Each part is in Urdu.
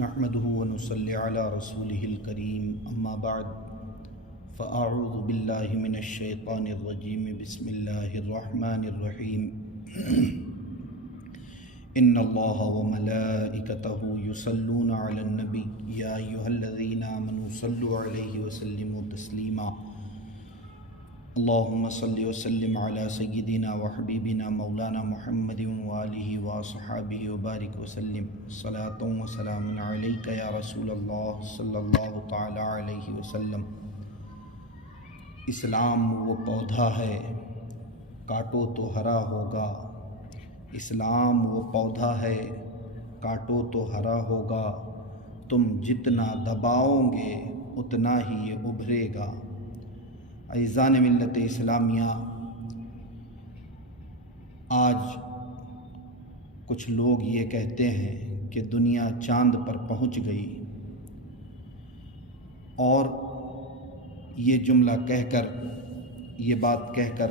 نحمده ونصلي على رسوله الكريم أما بعد فأعوذ بالله من الشيطان الرجيم بسم الله الرحمن الرحيم إن الله وملائكته يصلون على النبي يا أيها الذين آمنوا صلوا عليه وسلموا تسليما اللهم صل وسلم على سيدنا وحبيبنا مولانا محمد وآله وصحابه وبارك وسلم صلاة وسلام عليك يا رسول الله صلی اللہ تعالی علیہ وسلم۔ اسلام وہ پودا ہے کاٹو تو ہرا ہوگا، اسلام وہ پودا ہے کاٹو تو ہرا ہوگا، تم جتنا دباؤ گے اتنا ہی یہ ابھرے گا۔ عزیزان ملت اسلامیہ، آج کچھ لوگ یہ کہتے ہیں کہ دنیا چاند پر پہنچ گئی، اور یہ جملہ کہہ کر، یہ بات کہہ کر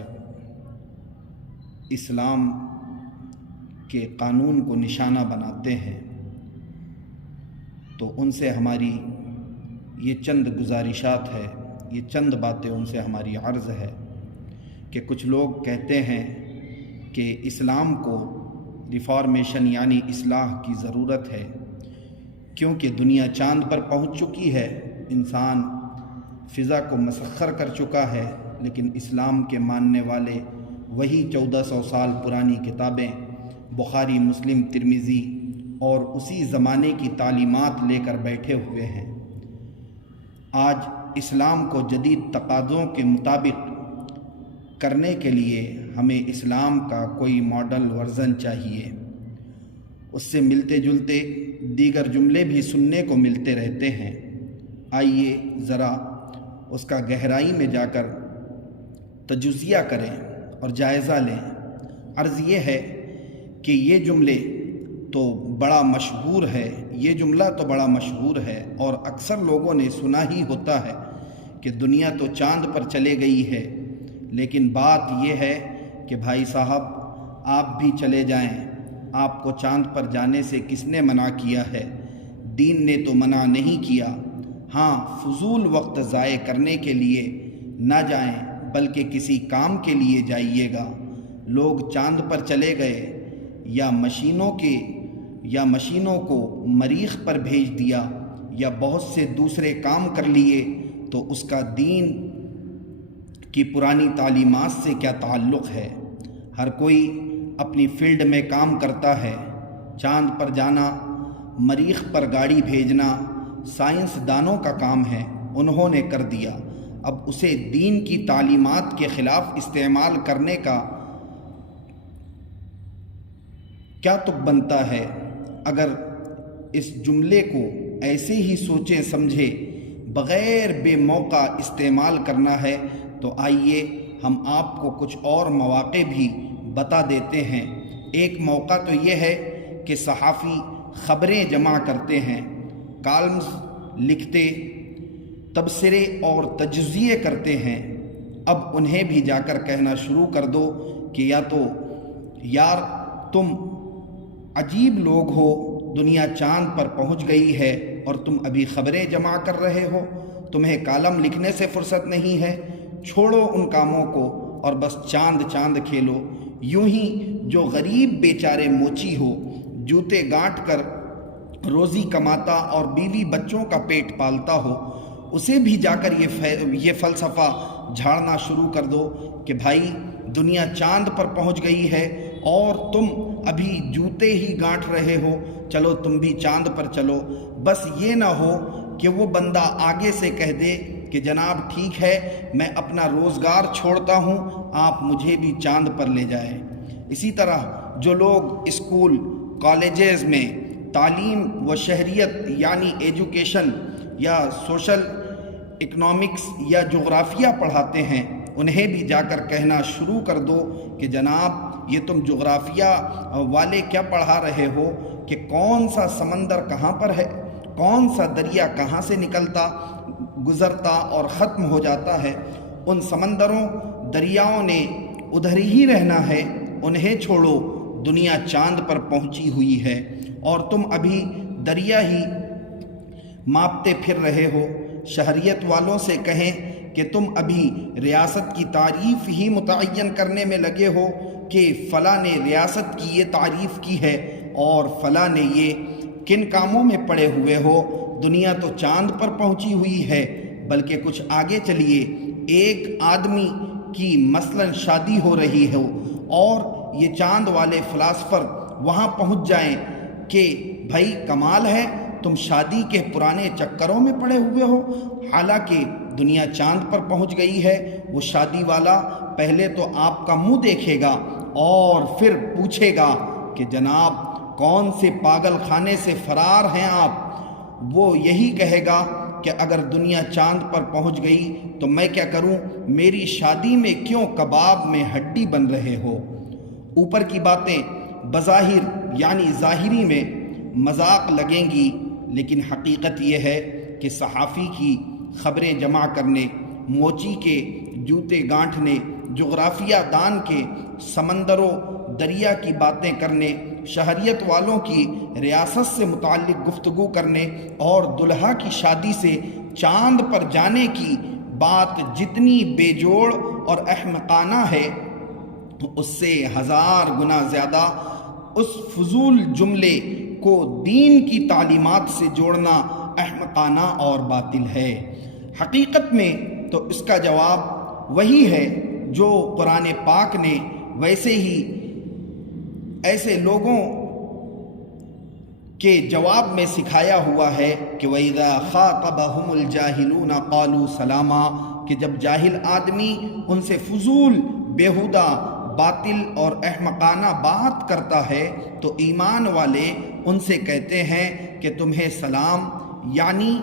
اسلام کے قانون کو نشانہ بناتے ہیں۔ تو ان سے ہماری یہ چند گزارشات ہے، یہ چند باتیں ان سے ہماری عرض ہے کہ کچھ لوگ کہتے ہیں کہ اسلام کو ریفارمیشن یعنی اصلاح کی ضرورت ہے، کیونکہ دنیا چاند پر پہنچ چکی ہے، انسان فضا کو مسخر کر چکا ہے، لیکن اسلام کے ماننے والے وہی 1400 سال پرانی کتابیں بخاری، مسلم، ترمذی اور اسی زمانے کی تعلیمات لے کر بیٹھے ہوئے ہیں۔ آج اسلام کو جدید تقاضوں کے مطابق کرنے کے لیے ہمیں اسلام کا کوئی ماڈل ورژن چاہیے۔ اس سے ملتے جلتے دیگر جملے بھی سننے کو ملتے رہتے ہیں۔ آئیے ذرا اس کا گہرائی میں جا کر تجزیہ کریں اور جائزہ لیں۔ عرض یہ ہے کہ یہ جملے تو بڑا مشہور ہے، یہ جملہ تو بڑا مشہور ہے اور اکثر لوگوں نے سنا ہی ہوتا ہے کہ دنیا تو چاند پر چلے گئی ہے، لیکن بات یہ ہے کہ بھائی صاحب آپ بھی چلے جائیں، آپ کو چاند پر جانے سے کس نے منع کیا ہے؟ دین نے تو منع نہیں کیا۔ ہاں، فضول وقت ضائع کرنے کے لیے نہ جائیں بلکہ کسی کام کے لیے جائیے گا۔ لوگ چاند پر چلے گئے یا مشینوں کو مریخ پر بھیج دیا یا بہت سے دوسرے کام کر لیے، تو اس کا دین کی پرانی تعلیمات سے کیا تعلق ہے؟ ہر کوئی اپنی فیلڈ میں کام کرتا ہے۔ چاند پر جانا، مریخ پر گاڑی بھیجنا سائنس دانوں کا کام ہے، انہوں نے کر دیا۔ اب اسے دین کی تعلیمات کے خلاف استعمال کرنے کا کیا تک بنتا ہے؟ اگر اس جملے کو ایسے ہی سوچیں سمجھے بغیر بے موقع استعمال کرنا ہے تو آئیے ہم آپ کو کچھ اور مواقع بھی بتا دیتے ہیں۔ ایک موقع تو یہ ہے کہ صحافی خبریں جمع کرتے ہیں، کالمز لکھتے، تبصرے اور تجزیے کرتے ہیں۔ اب انہیں بھی جا کر کہنا شروع کر دو کہ یار تم عجیب لوگ ہو، دنیا چاند پر پہنچ گئی ہے اور تم ابھی خبریں جمع کر رہے ہو، تمہیں کالم لکھنے سے فرصت نہیں ہے، چھوڑو ان کاموں کو اور بس چاند کھیلو۔ یوں ہی جو غریب بیچارے موچی ہو، جوتے گانٹ کر روزی کماتا اور بیوی بچوں کا پیٹ پالتا ہو، اسے بھی جا کر یہ فلسفہ جھاڑنا شروع کر دو کہ بھائی دنیا چاند پر پہنچ گئی ہے اور تم ابھی جوتے ہی گانٹ رہے ہو، چلو تم بھی چاند پر چلو۔ بس یہ نہ ہو کہ وہ بندہ آگے سے کہہ دے کہ جناب ٹھیک ہے، میں اپنا روزگار چھوڑتا ہوں، آپ مجھے بھی چاند پر لے جائیں۔ اسی طرح جو لوگ اسکول، کالجز میں تعلیم و شہریت یعنی ایجوکیشن یا سوشل اکنامکس یا جغرافیہ پڑھاتے ہیں، انہیں بھی جا کر کہنا شروع کر دو کہ جناب یہ تم جغرافیہ والے کیا پڑھا رہے ہو کہ کون سا سمندر کہاں پر ہے، کون سا دریا کہاں سے نکلتا، گزرتا اور ختم ہو جاتا ہے۔ ان سمندروں، دریاؤں نے ادھر ہی رہنا ہے، انہیں چھوڑو، دنیا چاند پر پہنچی ہوئی ہے اور تم ابھی دریا ہی ماپتے پھر رہے ہو۔ شہریت والوں سے کہیں کہ تم ابھی ریاست کی تعریف ہی متعین کرنے میں لگے ہو کہ فلاں نے ریاست کی یہ تعریف کی ہے اور فلاں نے یہ، کن کاموں میں پڑے ہوئے ہو؟ دنیا تو چاند پر پہنچی ہوئی ہے۔ بلکہ کچھ آگے چلیے، ایک آدمی کی مثلاً شادی ہو رہی ہو اور یہ چاند والے فلاسفر وہاں پہنچ جائیں کہ بھائی کمال ہے، تم شادی کے پرانے چکروں میں پڑے ہوئے ہو، حالانکہ دنیا چاند پر پہنچ گئی ہے۔ وہ شادی والا پہلے تو آپ کا منہ دیکھے گا اور پھر پوچھے گا کہ جناب کون سے پاگل خانے سے فرار ہیں آپ؟ وہ یہی کہے گا کہ اگر دنیا چاند پر پہنچ گئی تو میں کیا کروں؟ میری شادی میں کیوں کباب میں ہڈی بن رہے ہو؟ اوپر کی باتیں بظاہر یعنی ظاہری میں مذاق لگیں گی، لیکن حقیقت یہ ہے کہ صحافی کی خبریں جمع کرنے، موچی کے جوتے گانٹھنے، جغرافیہ دان کے سمندر و دریا کی باتیں کرنے، شہریت والوں کی ریاست سے متعلق گفتگو کرنے اور دلہا کی شادی سے چاند پر جانے کی بات جتنی بے جوڑ اور احمقانہ ہے، اس سے 1000 گنا زیادہ اس فضول جملے کو دین کی تعلیمات سے جوڑنا احمقانہ اور باطل ہے۔ حقیقت میں تو اس کا جواب وہی ہے جو قرآن پاک نے ویسے ہی ایسے لوگوں کے جواب میں سکھایا ہوا ہے کہ وَإِذَا خَاطَبَهُمُ الْجَاهِلُونَ قَالُوا سَلَامًا، کہ جب جاہل آدمی ان سے فضول، بیہودہ، باطل اور احمقانہ بات کرتا ہے تو ایمان والے ان سے کہتے ہیں کہ تمہیں سلام، یعنی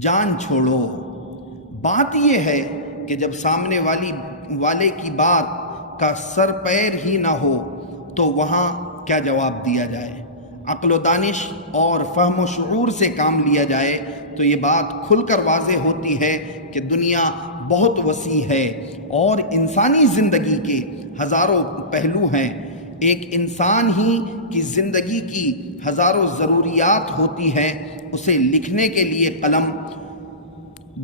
جان چھوڑو۔ بات یہ ہے کہ جب سامنے والے کی بات کا سر پیر ہی نہ ہو تو وہاں کیا جواب دیا جائے؟ عقل و دانش اور فہم و شعور سے کام لیا جائے تو یہ بات کھل کر واضح ہوتی ہے کہ دنیا بہت وسیع ہے اور انسانی زندگی کے ہزاروں پہلو ہیں۔ ایک انسان ہی کی زندگی کی ہزاروں ضروریات ہوتی ہیں، اسے لکھنے کے لیے قلم،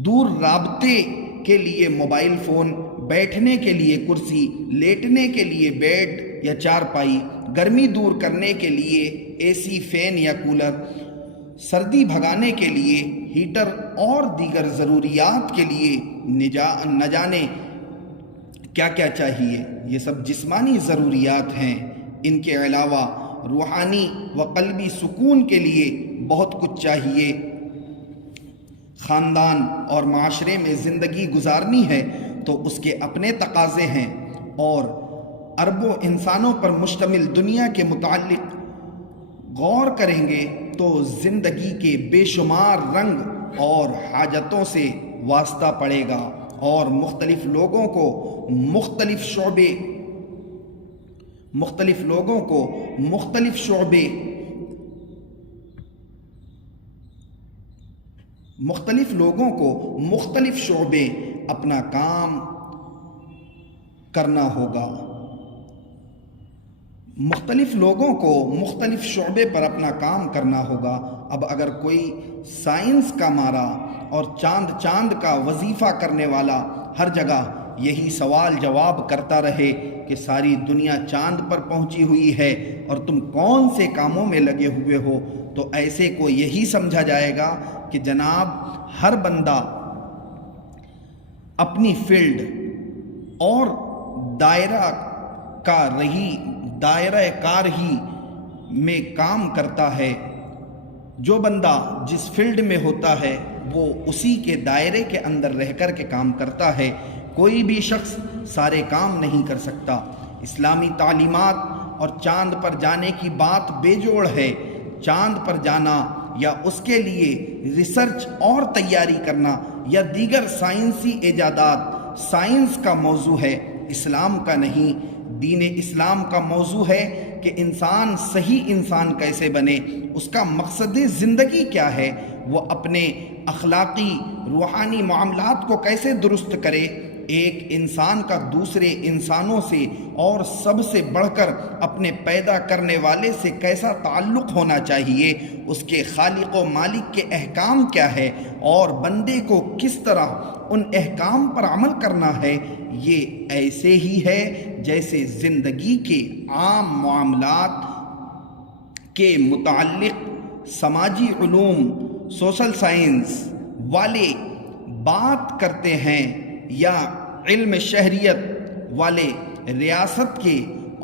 دور رابطے کے لیے موبائل فون، بیٹھنے کے لیے کرسی، لیٹنے کے لیے بیڈ یا چارپائی، گرمی دور کرنے کے لیے اے سی، فین یا کولر، سردی بھگانے کے لیے ہیٹر اور دیگر ضروریات کے لیے نہ جانے کیا کیا چاہیے۔ یہ سب جسمانی ضروریات ہیں۔ ان کے علاوہ روحانی و قلبی سکون کے لیے بہت کچھ چاہیے۔ خاندان اور معاشرے میں زندگی گزارنی ہے تو اس کے اپنے تقاضے ہیں، اور اربوں انسانوں پر مشتمل دنیا کے متعلق غور کریں گے تو زندگی کے بے شمار رنگ اور حاجتوں سے واسطہ پڑے گا، اور مختلف لوگوں کو مختلف شعبے اپنا کام کرنا ہوگا۔ مختلف لوگوں کو مختلف شعبے پر اپنا کام کرنا ہوگا۔ اب اگر کوئی سائنس کا مارا اور چاند کا وظیفہ کرنے والا ہر جگہ یہی سوال جواب کرتا رہے کہ ساری دنیا چاند پر پہنچی ہوئی ہے اور تم کون سے کاموں میں لگے ہوئے ہو، تو ایسے کو یہی سمجھا جائے گا کہ جناب ہر بندہ اپنی فیلڈ اور دائرہ کار ہی میں کام کرتا ہے۔ جو بندہ جس فیلڈ میں ہوتا ہے وہ اسی کے دائرے کے اندر رہ کر کے کام کرتا ہے۔ کوئی بھی شخص سارے کام نہیں کر سکتا۔ اسلامی تعلیمات اور چاند پر جانے کی بات بے جوڑ ہے۔ چاند پر جانا یا اس کے لیے ریسرچ اور تیاری کرنا یا دیگر سائنسی ایجادات سائنس کا موضوع ہے، اسلام کا نہیں۔ دین اسلام کا موضوع ہے کہ انسان صحیح انسان کیسے بنے، اس کا مقصد زندگی کیا ہے، وہ اپنے اخلاقی روحانی معاملات کو کیسے درست کرے۔ ایک انسان کا دوسرے انسانوں سے اور سب سے بڑھ کر اپنے پیدا کرنے والے سے کیسا تعلق ہونا چاہیے، اس کے خالق و مالک کے احکام کیا ہے اور بندے کو کس طرح ان احکام پر عمل کرنا ہے، یہ ایسے ہی ہے جیسے زندگی کے عام معاملات کے متعلق سماجی علوم، سوشل سائنس والے بات کرتے ہیں یا علم شہریت والے ریاست کے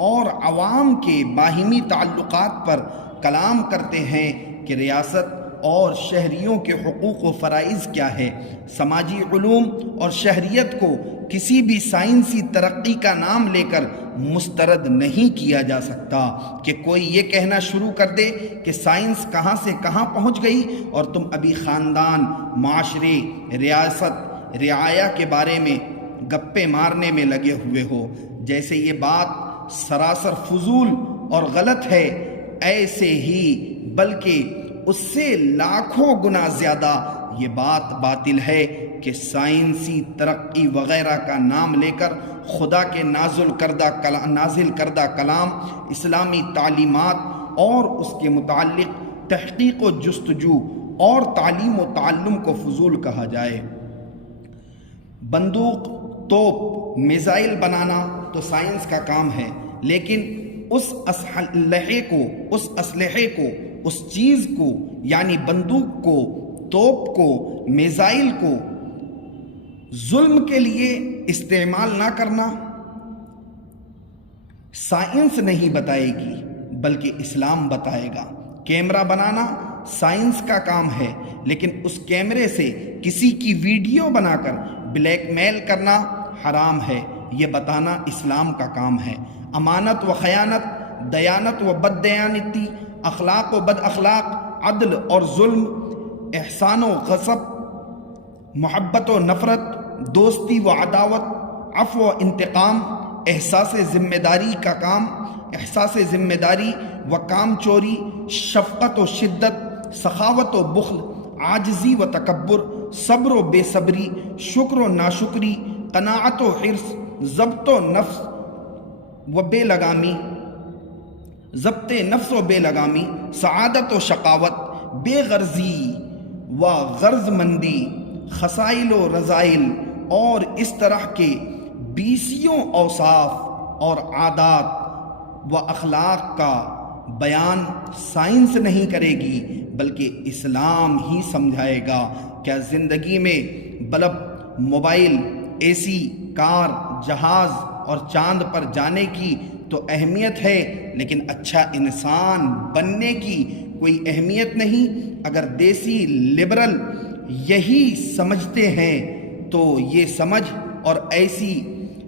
اور عوام کے باہمی تعلقات پر کلام کرتے ہیں کہ ریاست اور شہریوں کے حقوق و فرائض کیا ہے۔ سماجی علوم اور شہریت کو کسی بھی سائنسی ترقی کا نام لے کر مسترد نہیں کیا جا سکتا کہ کوئی یہ کہنا شروع کر دے کہ سائنس کہاں سے کہاں پہنچ گئی اور تم ابھی خاندان، معاشرے، ریاست، رعایا کے بارے میں گپے مارنے میں لگے ہوئے ہو۔ جیسے یہ بات سراسر فضول اور غلط ہے، ایسے ہی بلکہ اس سے لاکھوں گنا زیادہ یہ بات باطل ہے کہ سائنسی ترقی وغیرہ کا نام لے کر خدا کے نازل کردہ کلام، اسلامی تعلیمات اور اس کے متعلق تحقیق و جستجو اور تعلیم و تعلم کو فضول کہا جائے۔ بندوق، توپ، میزائل بنانا تو سائنس کا کام ہے، لیکن اس اسلحے کو، اس چیز کو یعنی بندوق کو، توپ کو، میزائل کو ظلم کے لیے استعمال نہ کرنا سائنس نہیں بتائے گی بلکہ اسلام بتائے گا۔ کیمرہ بنانا سائنس کا کام ہے، لیکن اس کیمرے سے کسی کی ویڈیو بنا کر بلیک میل کرنا حرام ہے، یہ بتانا اسلام کا کام ہے۔ امانت و خیانت، دیانت و بد دیانتی، اخلاق و بد اخلاق، عدل اور ظلم، احسان و غصب، محبت و نفرت، دوستی و عداوت، عفو و انتقام، احساس ذمہ داری کا کام، احساس ذمہ داری و کام چوری، شفقت و شدت، سخاوت و بخل، عاجزی و تکبر، صبر و بے صبری، شکر و ناشکری، قناعت و حرص، ضبط و نفس و بے لگامی، ضبط نفس و بے لگامی، سعادت و شقاوت، بے غرضی و غرض مندی، خسائل و رذائل اور اس طرح کے بیسیوں اوصاف اور عادات و اخلاق کا بیان سائنس نہیں کرے گی بلکہ اسلام ہی سمجھائے گا۔ کیا زندگی میں بلب، موبائل، اے سی، کار، جہاز اور چاند پر جانے کی تو اہمیت ہے، لیکن اچھا انسان بننے کی کوئی اہمیت نہیں؟ اگر دیسی لبرل یہی سمجھتے ہیں تو یہ سمجھ اور ایسی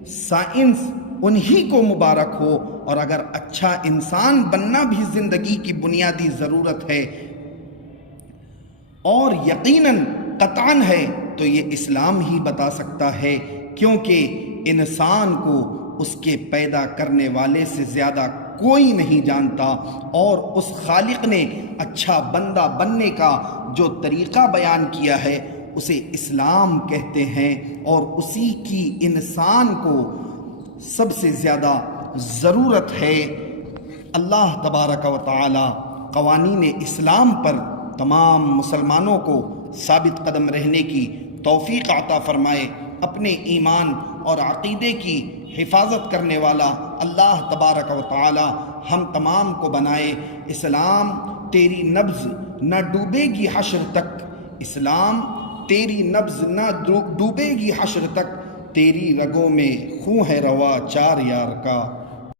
سائنس انہی کو مبارک ہو، اور اگر اچھا انسان بننا بھی زندگی کی بنیادی ضرورت ہے اور یقیناً قطعاً ہے تو یہ اسلام ہی بتا سکتا ہے، کیونکہ انسان کو اس کے پیدا کرنے والے سے زیادہ کوئی نہیں جانتا، اور اس خالق نے اچھا بندہ بننے کا جو طریقہ بیان کیا ہے اسے اسلام کہتے ہیں، اور اسی کی انسان کو سب سے زیادہ ضرورت ہے۔ اللہ تبارک و تعالی قوانین اسلام پر تمام مسلمانوں کو ثابت قدم رہنے کی توفیق عطا فرمائے۔ اپنے ایمان اور عقیدے کی حفاظت کرنے والا اللہ تبارک و تعالی ہم تمام کو بنائے۔ اسلام تیری نبض نہ ڈوبے گی حشر تک، اسلام تیری نبض نہ ڈوبے گی حشر تک، تیری رگوں میں خون ہے روا چار یار کا۔